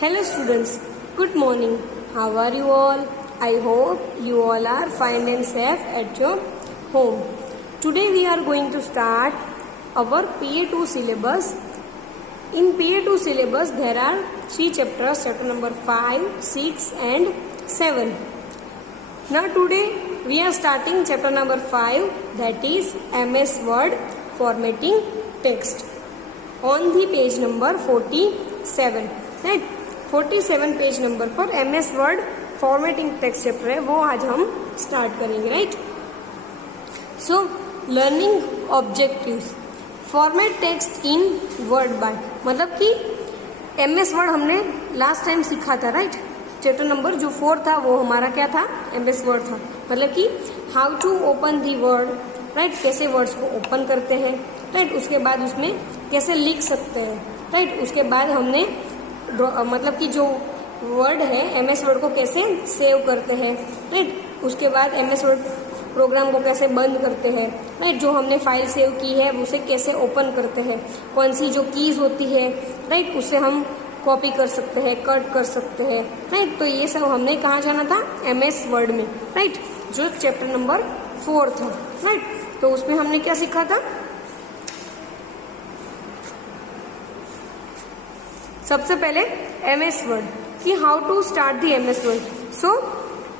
Hello students, good morning. How are you all? I hope you all are fine and safe at your home. Today we are going to start our PA2 syllabus. In PA2 syllabus there are 3 chapters, chapter number 5, 6 and 7. Now today we are starting chapter number 5, that is MS Word formatting text on the page number 47. Right? 47 page number पर MS word formatting text chapter है, वो आज हम start करेंगे. Right. So learning objectives, format text in word by, मतलब कि MS word हमने last time सीखा था. राइट. चैप्टर नंबर जो 4 था वो हमारा क्या था, MS वर्ड था. मतलब कि how to open the word. Right. कैसे वर्ड्स को ओपन करते हैं. राइट. उसके बाद उसमें कैसे लिख सकते हैं. राइट. उसके बाद हमने मतलब कि जो वर्ड है MS वर्ड को कैसे सेव करते हैं. राइट. उसके बाद MS वर्ड प्रोग्राम को कैसे बंद करते हैं. राइट. जो हमने फाइल सेव की है उसे कैसे ओपन करते हैं. कौन सी जो कीज होती है. राइट. उससे हम कॉपी कर सकते हैं, कट कर सकते हैं. राइट. तो ये सब हमने कहाँ जाना था, MS वर्ड में. राइट. जो चैप्टर नंबर 4 था. राइट. तो उसमें हमने क्या सीखा था. सबसे पहले MS वर्ड कि how to start the MS word. So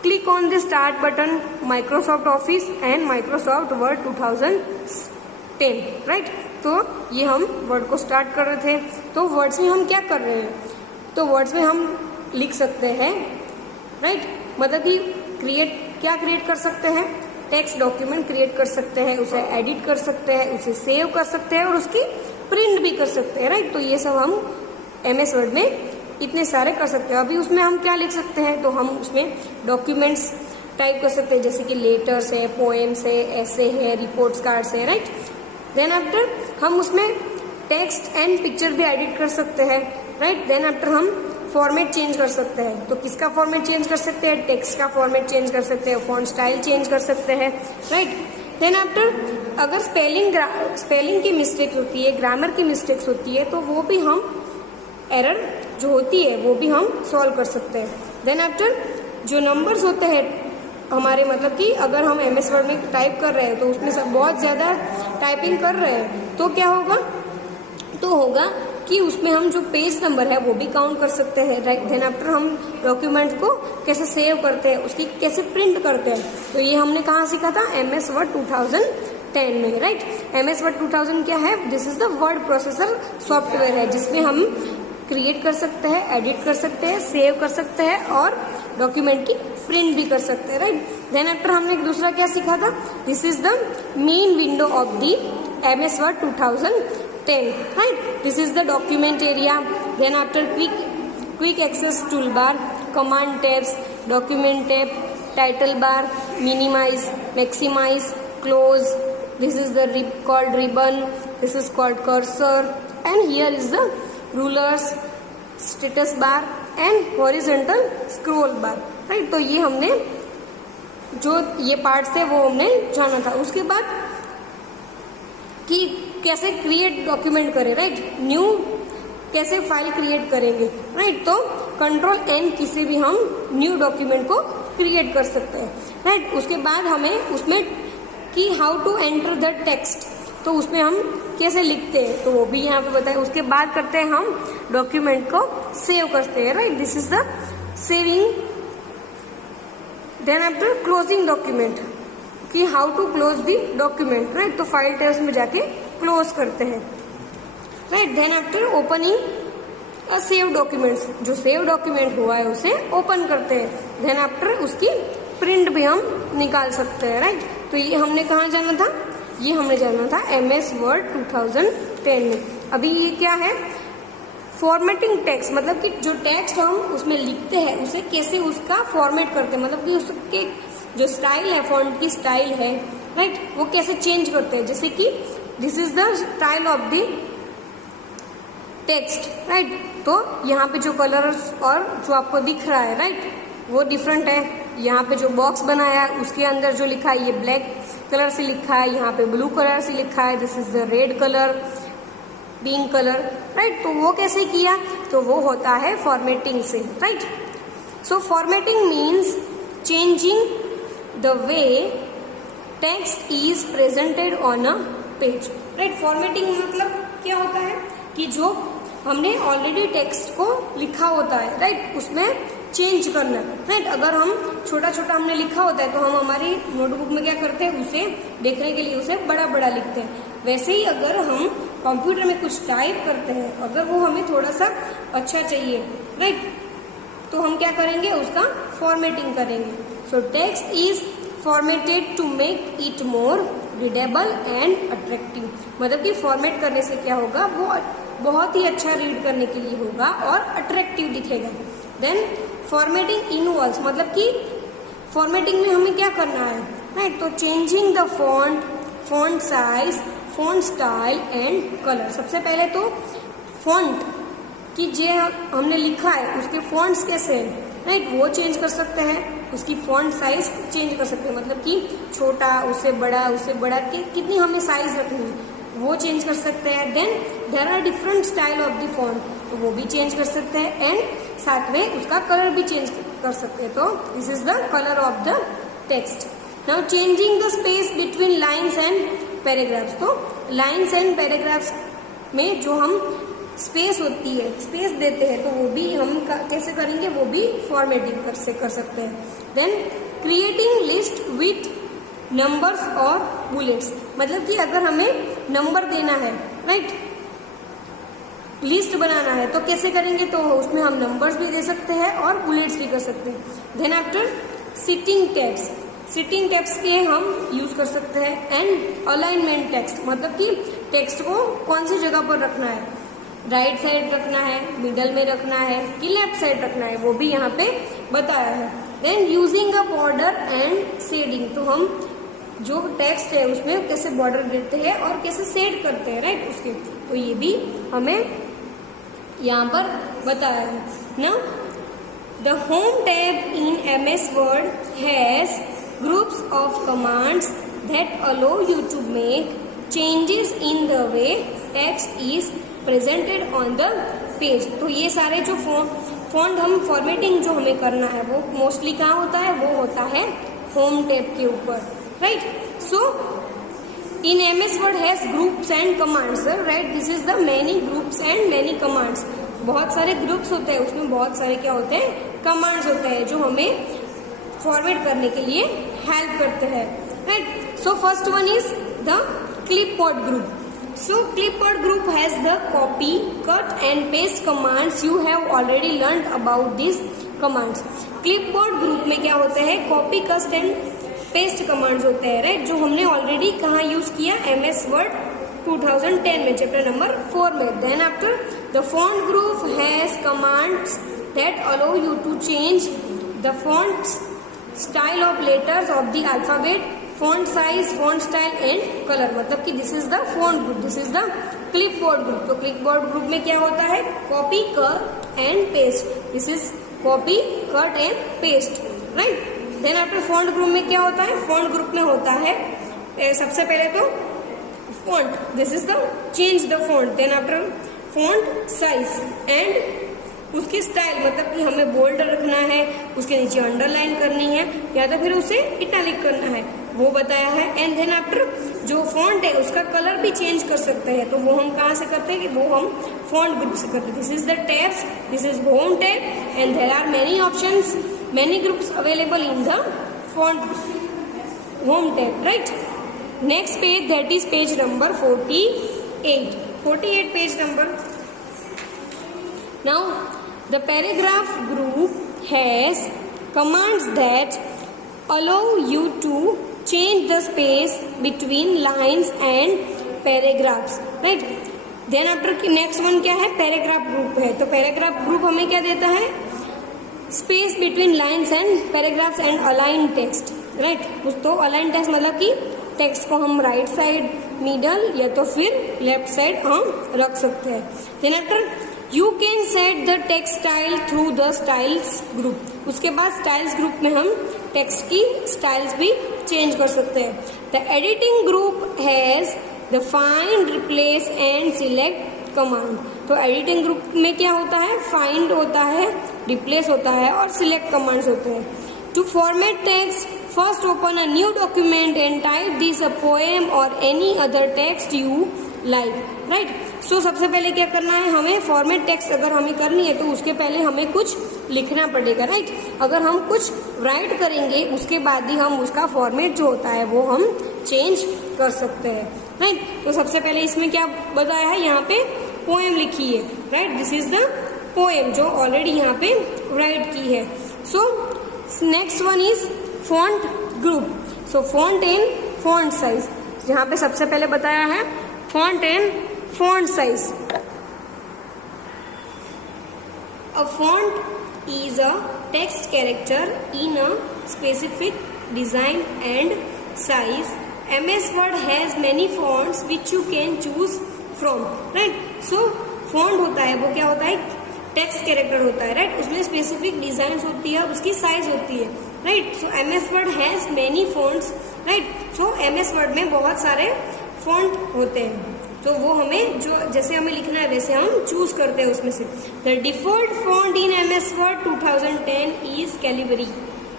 click on the start button, Microsoft Office and Microsoft word 2010. Right. तो ये हम वर्ड को स्टार्ट कर रहे थे. तो वर्ड्स में हम क्या कर रहे हैं, तो वर्ड्स में हम लिख सकते हैं. राइट. मतलब कि क्या क्रिएट कर सकते हैं, टेक्स्ट डॉक्यूमेंट क्रिएट कर सकते हैं, उसे एडिट कर सकते हैं, उसे सेव कर सकते हैं और उसकी प्रिंट भी कर सकते हैं. राइट. तो ये सब हम MS वर्ड में इतने सारे कर सकते हैं. अभी उसमें हम क्या लिख सकते हैं, तो हम उसमें डॉक्यूमेंट्स टाइप कर सकते हैं, जैसे कि लेटर्स है, पोएम्स है, ऐसे है, रिपोर्ट्स कार्ड्स है. राइट. देन आफ्टर हम उसमें टेक्स्ट एंड पिक्चर भी एडिट कर सकते हैं. राइट. देन आफ्टर हम फॉर्मेट चेंज कर सकते हैं. तो किसका फॉर्मेट चेंज कर सकते हैं, टेक्स्ट का फॉर्मेट चेंज कर सकते हैं, फॉन्ट स्टाइल चेंज कर सकते हैं. राइट. देन आफ्टर अगर स्पेलिंग की मिस्टेक होती है, ग्रामर की मिस्टेक्स होती है, तो वो भी हम एरर जो होती है वो भी हम सॉल्व कर सकते हैं. देन आफ्टर जो नंबर्स होते हैं हमारे, मतलब कि अगर हम MS वर्ड में टाइप कर रहे हैं तो उसमें सब बहुत ज़्यादा टाइपिंग कर रहे हैं, तो क्या होगा, तो होगा कि उसमें हम जो पेज नंबर है वो भी काउंट कर सकते हैं. राइट. देन आफ्टर हम डॉक्यूमेंट को कैसे सेव करते हैं, उसकी कैसे प्रिंट करते हैं, तो ये हमने कहाँ सीखा था, MS वर्ड 2010 में. राइट. MS वर्ड 2000 क्या है, this is the word processor software है, जिसमें हम क्रिएट कर सकते हैं, एडिट कर सकते हैं, सेव कर सकते हैं और डॉक्यूमेंट की प्रिंट भी कर सकते हैं. राइट. देन आफ्टर हमने एक दूसरा क्या सीखा था, this is the main window of the MS word 2010. Right. This is the document area. Then after quick access tool bar, command tabs, document tab, title bar, minimise, maximise, close. This is the called ribbon, this is called cursor and here is the rulers, status bar and horizontal scroll bar. Right. तो ये हमने जो ये parts थे वो हमने जाना था. उसके बाद कि कैसे क्रिएट डॉक्यूमेंट करें. राइट. न्यू कैसे फाइल क्रिएट करेंगे. राइट. तो Ctrl+N की से भी हम न्यू डॉक्यूमेंट को क्रिएट कर सकते हैं. राइट. उसके बाद हमें उसमें कि how to enter the text, तो उसमें हम कैसे लिखते हैं तो वो भी यहाँ पे बताए. उसके बाद करते हैं हम डॉक्यूमेंट को सेव करते हैं. Right. This is the saving. Then after closing document कि how to close the document. Right. तो फाइल टैब्स में जाके क्लोज करते हैं. Right. Then after opening save documents, जो सेव डॉक्यूमेंट हुआ है उसे ओपन करते हैं. देन आफ्टर उसकी प्रिंट भी हम निकाल सकते हैं. राइट. तो ये हमने कहाँ जाना था, ये हमने जाना था MS वर्ड 2010 में. अभी ये क्या है, फॉर्मेटिंग टेक्स्ट, मतलब कि जो टेक्स्ट हम उसमें लिखते हैं उसे कैसे उसका फॉर्मेट करते हैं, मतलब कि उसके जो स्टाइल है, फॉन्ट की स्टाइल है. राइट. वो कैसे चेंज करते हैं. जैसे कि this is the style of the text. Right. तो यहाँ पे जो कलर्स और जो आपको दिख रहा है, राइट, वो डिफरेंट है. यहाँ पे जो बॉक्स बनाया है उसके अंदर जो लिखा है ये ब्लैक कलर से लिखा है, यहाँ पे ब्लू कलर से लिखा है. This is the red colour, pink colour. Right. तो वो कैसे किया, तो वो होता है फॉर्मेटिंग से, right. So formatting means changing the way text is presented on a page, right. Formatting मतलब क्या होता है कि जो हमने ऑलरेडी टेक्स्ट को लिखा होता है, राइट, उसमें चेंज करना, राइट। अगर हम छोटा छोटा हमने लिखा होता है तो हम हमारी नोटबुक में क्या करते हैं, उसे देखने के लिए उसे बड़ा बड़ा लिखते हैं। वैसे ही अगर हम कंप्यूटर में कुछ टाइप करते हैं, अगर वो हमें थोड़ा सा अच्छा चाहिए, राइट, तो हम क्या करेंगे, उसका फॉर्मेटिंग करेंगे। So text is formatted to make it more readable and attractive, मतलब कि फॉर्मेट करने से क्या होगा, वो बहुत ही अच्छा रीड करने के लिए होगा और अट्रैक्टिव दिखेगा। देन फॉर्मेटिंग इनवॉल्व्स, मतलब कि फॉर्मेटिंग में हमें क्या करना है, राइट, तो changing the font, font size, font style and colour. सबसे पहले तो फॉन्ट की जो हमने लिखा है उसके फॉन्ट्स कैसे हैं, राइट, वो चेंज कर सकते हैं। उसकी फॉन्ट साइज चेंज कर सकते हैं, मतलब कि छोटा, उससे बड़ा कितनी हमें साइज रखनी है वो चेंज कर सकते हैं। Then there are different style of the font, तो वो भी चेंज कर सकते हैं। एंड साथ में उसका कलर भी चेंज कर सकते हैं। तो this is the colour of the text. Now changing the space between lines and paragraphs, तो लाइन्स एंड पैराग्राफ्स में जो हम स्पेस होती है, स्पेस देते हैं, तो वो भी हम कैसे करेंगे, वो भी फॉर्मेटिंग कर सकते हैं। Then creating list with numbers और बुलेट्स, मतलब कि अगर हमें नंबर देना है, राइट, लिस्ट बनाना है, तो कैसे करेंगे, तो उसमें हम नंबर्स भी दे सकते हैं और बुलेट्स भी कर सकते हैं। Then after setting tabs, setting tabs के हम यूज कर सकते हैं। एंड अलाइनमेंट टेक्स्ट, मतलब कि टेक्स्ट को कौन सी जगह पर रखना है, राइट साइड रखना है, मिडल में रखना है कि लेफ्ट साइड रखना है, वो भी यहाँ पे बताया है। Then using a border and shading, तो हम जो टेक्स्ट है उसमें कैसे बॉर्डर देते हैं और कैसे शेड करते हैं, राइट, उसके, तो ये भी हमें यहाँ पर बताया है ना। The home tab in MS Word has groups of commands that allow you to make changes in the way text is presented on the page. तो ये सारे जो फॉन्ट हम फॉर्मेटिंग जो हमें करना है वो मोस्टली कहाँ होता है, वो होता है होम टैब के ऊपर, right. So in MS Word has groups and commands, right, this is the many groups and many commands. बहुत सारे ग्रुप्स होते हैं, उसमें बहुत सारे क्या होते हैं, कमांड्स होते हैं जो हमें फॉर्मेट करने के लिए हेल्प करते हैं, right. So first one is the clipboard group. So clipboard group has the copy, cut and paste commands. You have already learned about these commands. Clipboard group में क्या होते हैं, copy, cut and paste commands होते हैं, right, जो हमने already कहाँ use किया, MS Word 2010 में, चैप्टर नंबर 4 में। Then after the font group has commands that allow you to change the font style of letters of the alphabet, font size, font style and color, मतलब कि this is the font group, this is the clipboard group. तो clipboard group में क्या होता है, copy, cut and paste, this is copy, cut and paste, right. Then after font group में क्या होता है, फॉन्ट ग्रुप में होता है सबसे पहले तो font, this is the change the font. Then after font size and उसकी स्टाइल, मतलब कि हमें बोल्ड रखना है, उसके नीचे अंडरलाइन करनी है या तो फिर उसे इटैलिक करना है, वो बताया है। एंड देन आफ्टर जो फॉन्ट है उसका कलर भी चेंज कर सकते हैं, तो वो हम कहाँ से करते हैं, कि वो हम फॉन्ट ग्रुप से करते हैं। This is the tabs, this is home tab and there are many options, many groups available in the font home tab, right. Next page, that is page number 48 page number. Now the paragraph group has commands that allow you to change the space between lines and paragraphs, right? Then after next one क्या है, paragraph group है। तो paragraph group हमें क्या देता है, space between lines and paragraphs and align text, right? तो align text मतलब कि टेक्स्ट को हम राइट साइड, मिडल या तो फिर लेफ्ट साइड हम रख सकते हैं। Then after you can set the text style through the styles group, उसके बाद स्टाइल्स ग्रुप में हम टेक्स्ट की स्टाइल्स भी चेंज कर सकते हैं। The editing group has the find, replace and select command, तो एडिटिंग ग्रुप में क्या होता है, फाइंड होता है, रिप्लेस होता है और सिलेक्ट कमांड्स होते हैं। To format text, first open a new document and type this a poem और any other text you like, right. So सबसे पहले क्या करना है, हमें फॉर्मेट टेक्स्ट अगर हमें करनी है तो उसके पहले हमें कुछ लिखना पड़ेगा, राइट। अगर हम कुछ राइट करेंगे उसके बाद ही हम उसका फॉर्मेट जो होता है वो हम चेंज कर सकते हैं, राइट। तो सबसे पहले इसमें क्या बताया है, यहाँ पे पोएम लिखी है, right. This is the poem जो ऑलरेडी यहाँ पे राइट की है। So next one is font group. So font and font size, यहाँ पे सबसे पहले बताया है font and font size. A font is a text character in a specific design and size. MS Word has many fonts which you can choose from, right? So font होता है वो क्या होता है, टेक्स्ट कैरेक्टर होता है, right. उसमें specific design होती है, उसकी साइज होती है, right. So MS Word has many fonts, right. So MS Word में बहुत सारे फॉन्ट होते हैं, तो वो हमें जो जैसे हमें लिखना है वैसे हम चूज करते हैं उसमें से। The default font in MS Word 2010 is Calibri,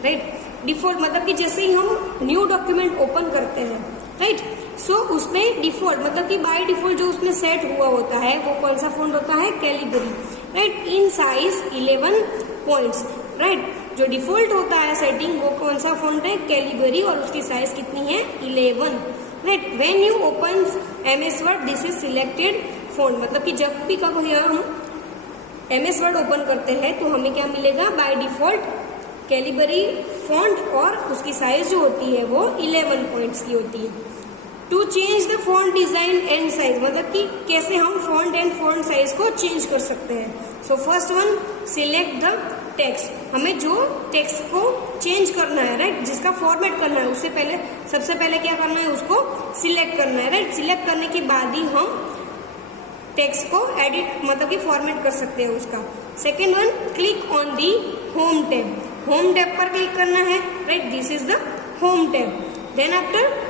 right. Default मतलब कि जैसे ही हम न्यू डॉक्यूमेंट ओपन करते हैं, राइट। सो उसमें डिफॉल्ट मतलब कि बाय डिफॉल्ट जो उसमें सेट हुआ होता है वो कौन सा फॉन्ट होता है, Calibri, right. In size 11 points, right. जो डिफॉल्ट होता है सेटिंग वो कौन सा फॉन्ट है, कैलिबरी, और उसकी साइज कितनी है, 11, right. When you open MS Word this is selected font, मतलब कि जब भी कब हम MS Word ओपन करते हैं तो हमें क्या मिलेगा, बाय डिफॉल्ट कैलिबरी फॉन्ट, और उसकी साइज जो होती है वो 11 पॉइंट्स की होती है। To change the font design and size, मतलब कि कैसे हम फॉन्ट एंड फॉन्ट साइज को चेंज कर सकते हैं। So first one, select the text, हमें जो टेक्स्ट को चेंज करना है, राइट, जिसका फॉर्मेट करना है उससे पहले सबसे पहले क्या करना है, उसको सिलेक्ट करना है, राइट। सिलेक्ट करने के बाद ही हम टेक्स्ट को एडिट मतलब कि फॉर्मेट कर सकते हैं उसका। Second one, click on the home tab, home tab पर क्लिक करना है, right. This is the home tab. Then after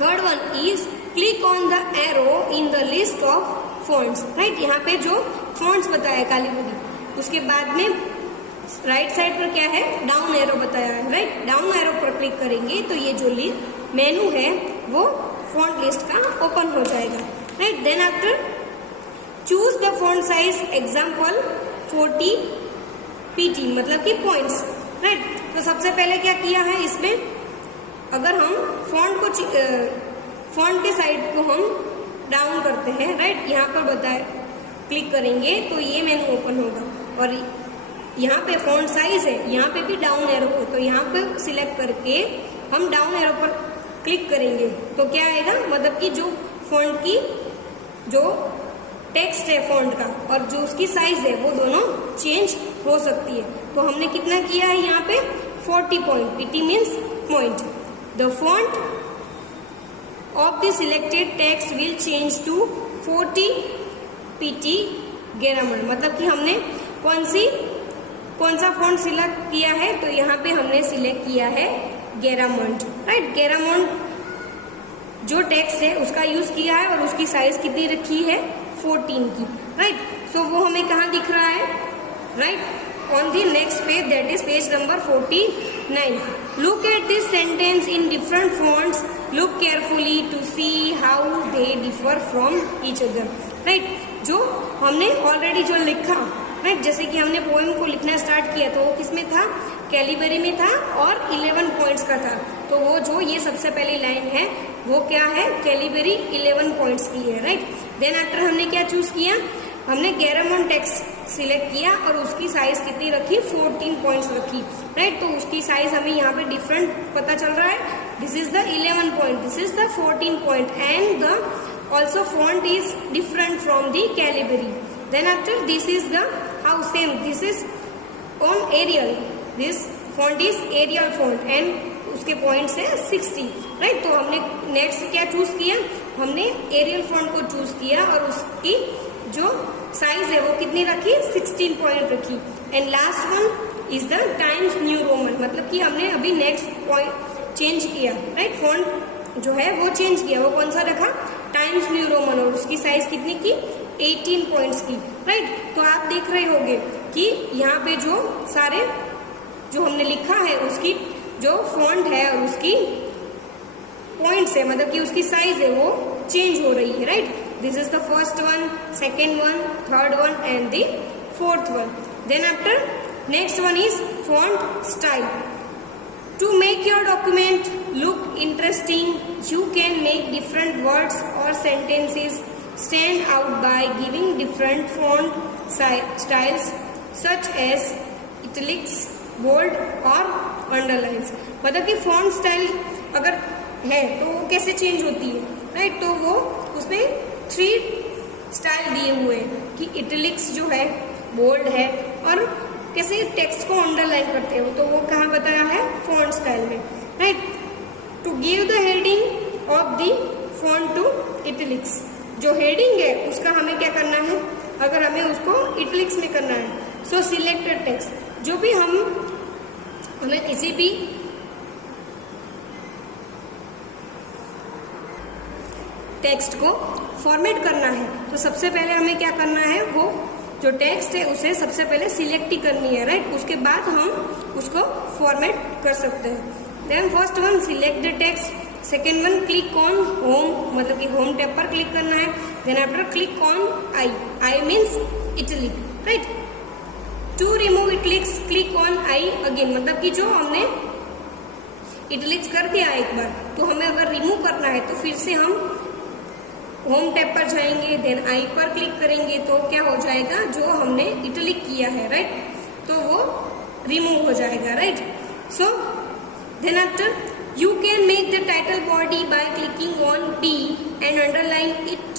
third one is click on the arrow in the list of fonts, right. यहाँ पे जो fonts बताया Calibri, उसके बाद में राइट साइड पर क्या है, डाउन एरो बताया है, राइट। डाउन एरो पर क्लिक करेंगे तो ये जो मेनू है वो फॉन्ट लिस्ट का ओपन हो जाएगा, right. Then after choose the font size, example 40 PT मतलब कि पॉइंट्स, राइट। तो सबसे पहले क्या किया है इसमें, अगर हम फॉन्ट के साइड को हम डाउन करते हैं, राइट, यहाँ पर बताए क्लिक करेंगे तो ये मेनू ओपन होगा, और यहाँ पे फॉन्ट साइज है, यहाँ पे भी डाउन एरो हो, तो यहाँ पे सिलेक्ट करके हम डाउन एरो पर क्लिक करेंगे तो क्या आएगा, मतलब कि जो फॉन्ट की जो टेक्स्ट है फॉन्ट का और जो उसकी साइज है वो दोनों चेंज हो सकती है। तो हमने कितना किया है यहाँ पे, 40 point, PT means point. The font of the selected text will change to 40 PT Garamond, मतलब कि हमने कौन सा फॉन्ट सिलेक्ट किया है, तो यहाँ पे हमने सिलेक्ट किया है गैरामंड, राइट। गैरामंड जो टेक्स्ट है उसका यूज किया है और उसकी साइज कितनी रखी है, 14 की, राइट। सो वो हमें कहाँ दिख रहा है, right, on the next page, that is page number 49. Look at this sentence in different fonts. Look carefully to see how they differ from each other, right. जो हमने ऑलरेडी जो लिखा, राइट, जैसे कि हमने पोएम को लिखना स्टार्ट किया तो वो किसमें था, कैलिबरी में था और 11 पॉइंट्स का था। तो वो जो ये सबसे पहली लाइन है वो क्या है, कैलिबरी 11 पॉइंट्स की है, राइट। देन आफ्टर हमने क्या चूज किया, हमने गैरामंड टेक्स्ट सिलेक्ट किया और उसकी साइज कितनी रखी, 14 पॉइंट्स रखी, राइट। तो उसकी साइज हमें यहाँ पे डिफरेंट पता चल रहा है, this is the 11 point, this is the 14 point, and the also font is different from the calibri. Then after this is the how same, this is on Arial, this font is Arial font and उसके points है 60, right. तो हमने next क्या choose किया, हमने aerial font को choose किया और उसकी जो साइज है वो कितनी रखी, 16 पॉइंट रखी। And last one is the times new Roman, मतलब कि हमने अभी नेक्स्ट पॉइंट चेंज किया, राइट। फॉन्ट जो है वो चेंज किया, वो कौन सा रखा, टाइम्स न्यू रोमन, और उसकी साइज कितनी की, 18 पॉइंट्स की, राइट। तो आप देख रहे होंगे कि यहाँ पे जो सारे जो हमने लिखा है उसकी जो फॉन्ट है और उसकी पॉइंट्स है, मतलब कि उसकी साइज है वो चेंज हो रही है, right. This is the first one, second one, third one and the fourth one. Then after next one is font style. To make your document look interesting, you can make different words or sentences stand out by giving different font styles such as italics, bold और underlines। मतलब कि font style अगर है तो वो कैसे change होती है, राइट। तो वो उसमें 3 स्टाइल दिए हुए हैं कि italics जो है, bold है और कैसे टेक्स्ट को अंडरलाइन करते हो, तो वो कहाँ बताया है, फॉन्ट स्टाइल में, right. To give the heading of the font to italics, जो हेडिंग है उसका हमें क्या करना है, अगर हमें उसको इटलिक्स में करना है। सो सिलेक्टेड टेक्स्ट, जो भी हमें किसी भी टेक्स्ट को फॉर्मेट करना है तो सबसे पहले हमें क्या करना है, वो जो टेक्स्ट है उसे सबसे पहले सिलेक्ट ही करनी है, राइट। उसके बाद हम उसको फॉर्मेट कर सकते हैं। Then first one select the text, second one click on home, मतलब कि होम टैब पर क्लिक करना है। Then after click on I means italic, right. To remove italics click on I again, मतलब कि जो हमने इटलिक्स कर दिया एक बार तो हमें अगर रिमूव करना है तो फिर से हम होम टैब पर जाएंगे, देन आई पर क्लिक करेंगे तो क्या हो जाएगा, जो हमने इटलिक किया है, राइट, तो वो रिमूव हो जाएगा, right. So then after you can make the title body by clicking on D and underline it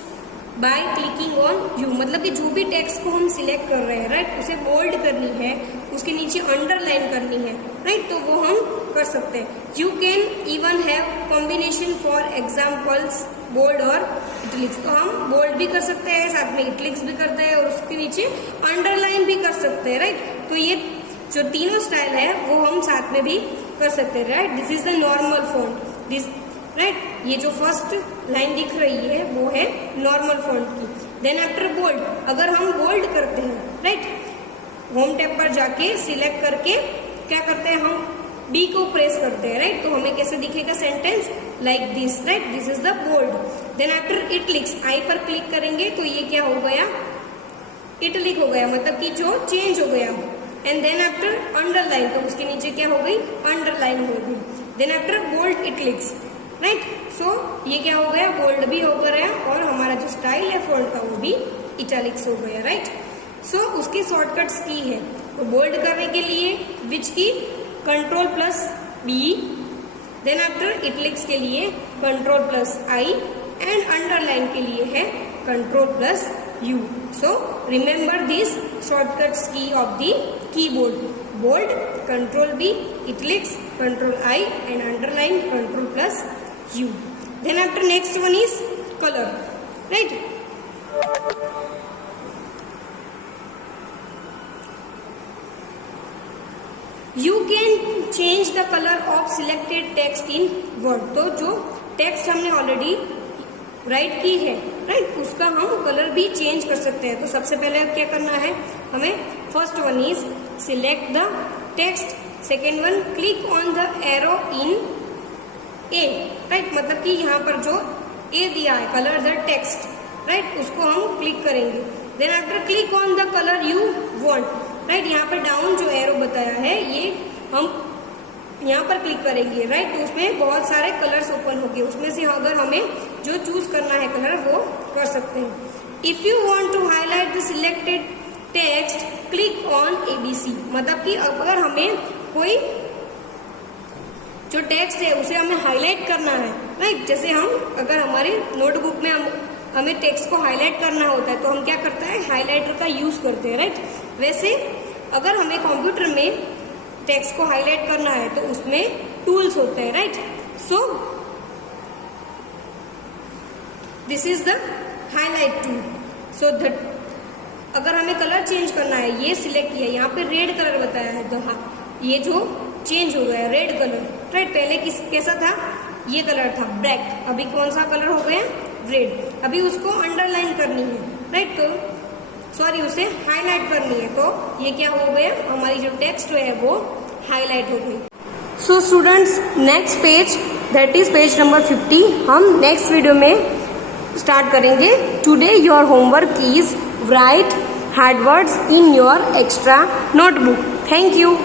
by clicking on U, मतलब कि जो भी टेक्स्ट को हम सिलेक्ट कर रहे हैं, राइट, उसे बोल्ड करनी है, उसके नीचे अंडरलाइन करनी है, राइट, तो वो हम कर सकते हैं। You can even have combination for examples bold और इटलिक्स, तो हम बोल्ड भी कर सकते हैं, साथ में इटलिक्स भी करते हैं और उसके नीचे अंडरलाइन भी कर सकते हैं, राइट। तो ये जो तीनों स्टाइल है वो हम साथ में भी कर सकते हैं, right. This is the normal font, this, right. ये जो फर्स्ट लाइन दिख रही है वो है नॉर्मल फॉन्ट की। देन आफ्टर बोल्ड, अगर हम बोल्ड करते हैं, राइट, होम टैब पर जाके सिलेक्ट करके क्या करते हैं, हम बी को प्रेस करते हैं, राइट, तो हमें कैसे दिखेगा sentence, like this, right, this is the bold. Then after italics, I पर क्लिक करेंगे तो ये क्या हो गया, इटलिक हो गया, मतलब कि जो चेंज हो गया। एंड देन आफ्टर अंडरलाइन, तो उसके नीचे क्या हो गई, अंडरलाइन हो गई। देन आफ्टर बोल्ड इटलिक्स, राइट, सो ये क्या हो गया, बोल्ड भी हो गया और हमारा जो स्टाइल है फॉन्ट का वो भी इटैलिक्स हो गया, राइट। सो उसकी शॉर्टकट्स की है, तो बोल्ड करने के लिए which key, control plus B, then after italics के लिए control plus I and underline के लिए है control plus U. So remember this shortcuts key of the keyboard, bold, control B, italics, control I and underline control plus U. Then after next one is colour, right. You can change the color of selected text in Word, तो जो text हमने already right की है, right, उसका हम colour भी change कर सकते हैं। तो सबसे पहले क्या करना है हमें, first one is select the text, second one click on the arrow in A, right, मतलब कि यहाँ पर जो ए दिया है कलर द टेक्स्ट, राइट, उसको हम क्लिक करेंगे। Then after click on the colour you want, right, यहाँ पर डाउन जो एरो बताया है ये हम यहाँ पर क्लिक करेंगे, राइट, तो उसमें बहुत सारे कलर्स ओपन होंगे, उसमें से अगर हमें जो चूज करना है कलर वो कर सकते हैं। If you want to highlight the selected text click on ABC, मतलब कि अगर हमें कोई जो टेक्स्ट है उसे हमें हाईलाइट करना है, राइट, जैसे हम अगर हमारे नोटबुक में हमें टेक्स्ट को हाईलाइट करना होता है तो हम क्या करते हैं, हाईलाइटर का यूज करते हैं, राइट। वैसे अगर हमें कंप्यूटर में टेक्स्ट को हाईलाइट करना है तो उसमें टूल्स होते हैं, right. So this is the highlight tool. So अगर हमें कलर चेंज करना है, ये सिलेक्ट किया, यहाँ पे रेड कलर बताया है तो हाँ ये जो चेंज हो गया रेड कलर, राइट, पहले कैसा था, ये कलर था ब्लैक, अभी कौन सा कलर हो गया, रेड। अभी उसको अंडरलाइन करनी है, राइट। तो सॉरी उसे हाईलाइट करनी है, तो ये क्या हो गया, हमारी जो टेक्स्ट है वो हाईलाइट हो गई। So students, next page that is page number 50 हम नेक्स्ट वीडियो में स्टार्ट करेंगे। Today your homework is write headwords in your extra notebook. Thank you.